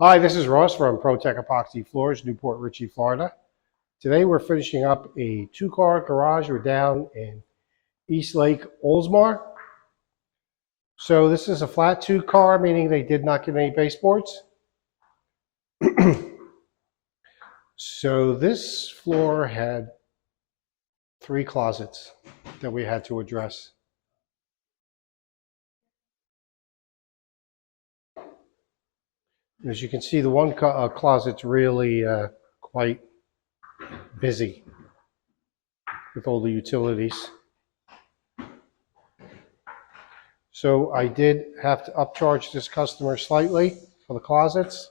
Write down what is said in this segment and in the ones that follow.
Hi, this is Ross from ProTech Epoxy Floors, Newport Richey, Florida. Today we're finishing up a two-car garage. We're down in Eastlake, Oldsmar. So this is a flat two-car, meaning they did not get any baseboards. So this floor had 3 closets that we had to address. As you can see, the one closet's really quite busy with all the utilities. So I did have to upcharge this customer slightly for the closets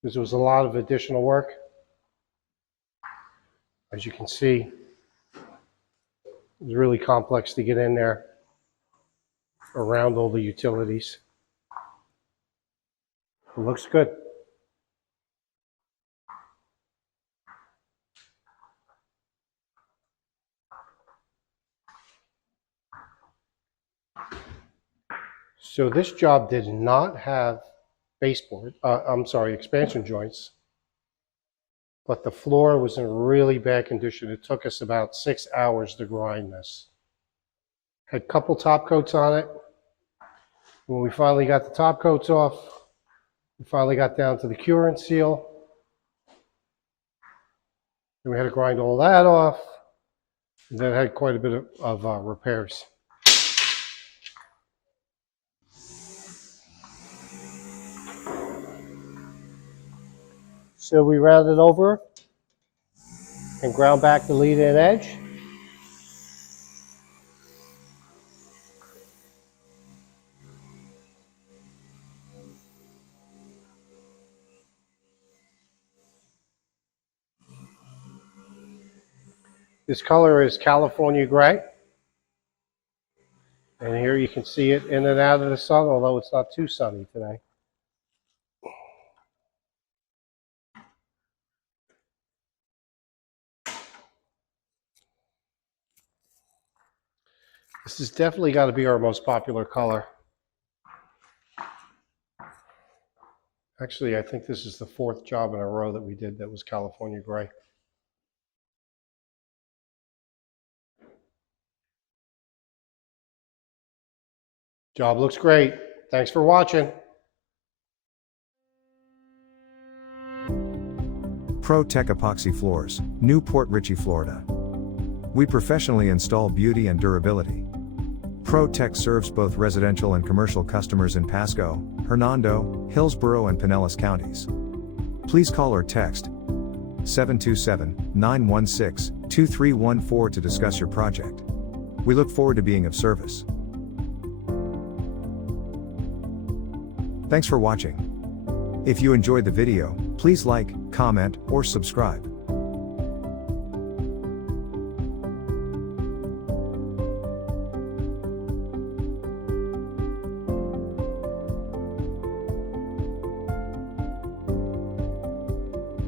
because there was a lot of additional work. As you can see, it was really complex to get in there around all the utilities. It looks good. So this job did not have expansion joints, but the floor was in really bad condition. It took us about 6 hours to grind this. Had a couple top coats on it. When we finally got the top coats off, we finally got down to the cure and seal. Then we had to grind all that off. And then had quite a bit of repairs. So we rounded over and ground back the lead-in edge. This color is California gray. And here you can see it in and out of the sun, although it's not too sunny today. This has definitely got to be our most popular color. Actually, I think this is the 4th job in a row that we did that was California gray. Job looks great. Thanks for watching. ProTech Epoxy Floors, Newport Richey, Florida. We professionally install beauty and durability. ProTech serves both residential and commercial customers in Pasco, Hernando, Hillsborough and Pinellas counties. Please call or text 727-916-2314 to discuss your project. We look forward to being of service. Thanks for watching. If you enjoyed the video, please like, comment, or subscribe.